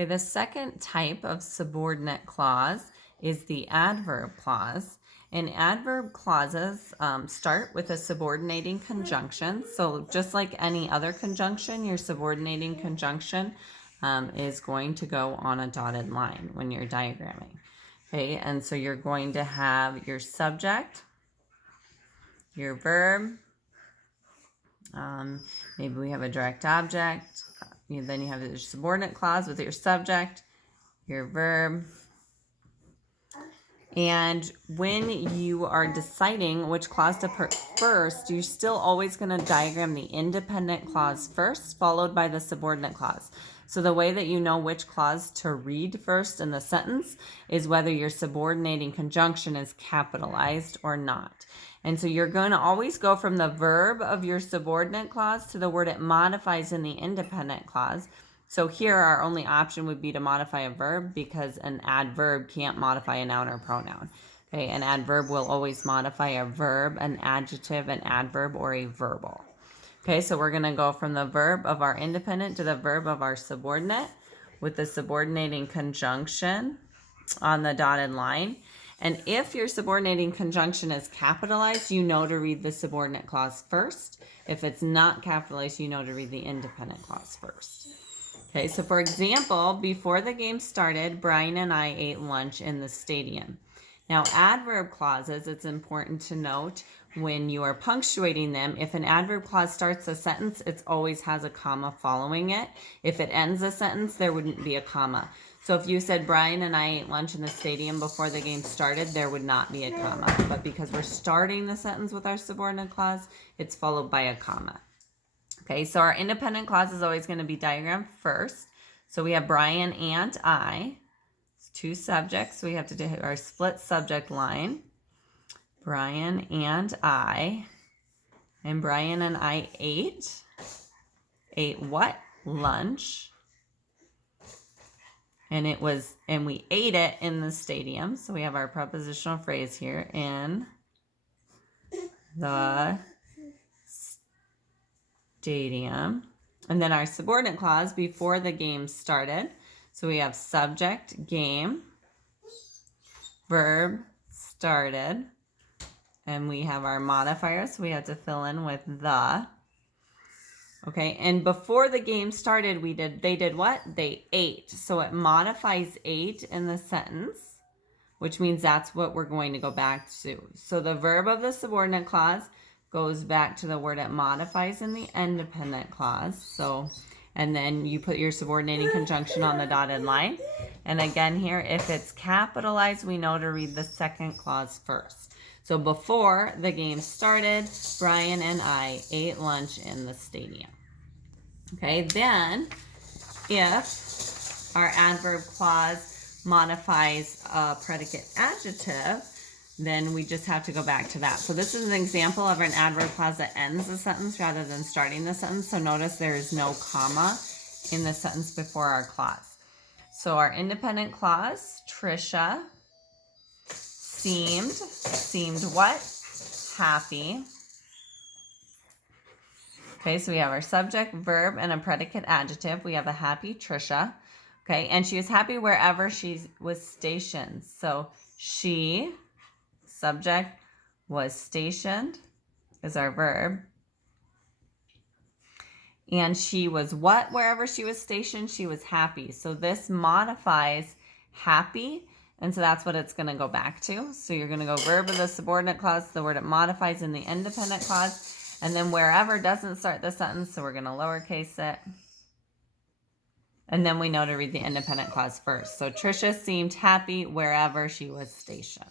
Okay, the second type of subordinate clause is the adverb clause. And adverb clauses start with a subordinating conjunction. So just like any other conjunction, your subordinating conjunction is going to go on a dotted line when you're diagramming. Okay, and so you're going to have your subject, your verb, maybe we have a direct object. Then you have your subordinate clause with your subject, your verb. And when you are deciding which clause to put first, you're still always going to diagram the independent clause first, followed by the subordinate clause. So the way that you know which clause to read first in the sentence is whether your subordinating conjunction is capitalized or not. And so you're going to always go from the verb of your subordinate clause to the word it modifies in the independent clause. So here our only option would be to modify a verb because an adverb can't modify a noun or pronoun. Okay, an adverb will always modify a verb, an adjective, an adverb, or a verbal. Okay, so we're going to go from the verb of our independent to the verb of our subordinate with the subordinating conjunction on the dotted line. And if your subordinating conjunction is capitalized, you know to read the subordinate clause first. If it's not capitalized, you know to read the independent clause first. Okay, so for example, before the game started, Brian and I ate lunch in the stadium. Now, adverb clauses, it's important to note when you are punctuating them, if an adverb clause starts a sentence, it always has a comma following it. If it ends a sentence, there wouldn't be a comma. So if you said Brian and I ate lunch in the stadium before the game started, there would not be a comma. But because we're starting the sentence with our subordinate clause, it's followed by a comma. Okay, so our independent clause is always going to be diagrammed first. So we have Brian and I. It's two subjects, so we have to do our split subject line. Brian and I. And Brian and I ate. Ate what? Lunch. And we ate it in the stadium. So we have our prepositional phrase here, in the stadium. And then our subordinate clause before the game started. So we have subject, game, verb, started, and we have our modifiers. So we have to fill in with the. Okay, and before the game started, they did what? They ate. So it modifies ate in the sentence, which means that's what we're going to go back to. So the verb of the subordinate clause goes back to the word it modifies in the independent clause. So, and then you put your subordinating conjunction on the dotted line. And again here, if it's capitalized, we know to read the second clause first. So before the game started, Brian and I ate lunch in the stadium. Okay, then if our adverb clause modifies a predicate adjective, then we just have to go back to that. So this is an example of an adverb clause that ends the sentence rather than starting the sentence. So notice there is no comma in the sentence before our clause. So our independent clause, Trisha seemed what? Happy. Okay, so we have our subject, verb, and a predicate adjective. We have a happy Trisha. Okay, and she was happy wherever she was stationed. So she, subject, was stationed is our verb. And she was what? Wherever she was stationed, she was happy. So this modifies happy. And so that's what it's going to go back to. So you're going to go verb of the subordinate clause, the word it modifies in the independent clause. And then wherever doesn't start the sentence, so we're going to lowercase it. And then we know to read the independent clause first. So Trisha seemed happy wherever she was stationed.